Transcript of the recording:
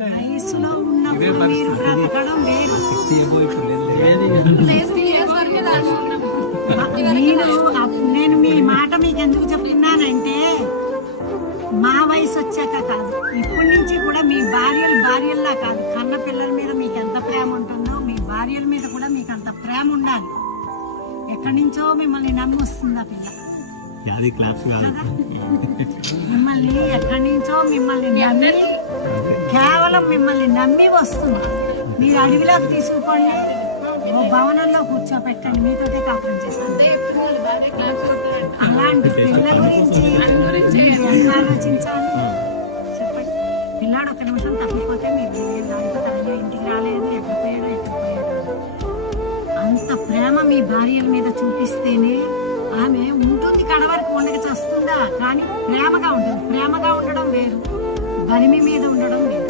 వయసులో ఉన్నప్పుడు మీరు బ్రతకడం వేరు. నేను మీ మాట మీకు ఎందుకు చెప్తున్నానంటే మా వయసు వచ్చాక కాదు, ఇప్పటి నుంచి కూడా మీ భార్యల్లా కాదు, కన్న పిల్లల మీద మీకు ఎంత ప్రేమ ఉంటుందో మీ భార్యల మీద కూడా మీకు అంత ప్రేమ ఉండాలి. ఎక్కడి నుంచో మిమ్మల్ని నమ్మి వస్తుంది ఆ పిల్ల కదా, మిమ్మల్ని ఎక్కడి నుంచో మిమ్మల్ని నమ్మి, కేవలం మిమ్మల్ని నమ్మి వస్తుంది. మీరు అడవిలోకి తీసుకుపోండి, ఓ భవనంలో కూర్చోపెట్టండి, మీతోటే కాపురం చేస్తాను. అలాంటి పిల్లల గురించి ఎంత ఆలోచించాలి చెప్పండి. పిల్లాడు ఒక నిమిషం తప్పిపోతే మీరు దాంతో తన ఇంటికి రాలేదు, ఎక్కడ పోయాడు. అంత ప్రేమ మీ భార్యల మీద చూపిస్తేనే ఆమె ఉంటుంది, కడవరకు ఉండక చేస్తుందా, కానీ ప్రేమగా ఉంటుంది. ప్రేమగా ఉండడం వేరు, బలిమి మీద ఉండడం వేరు.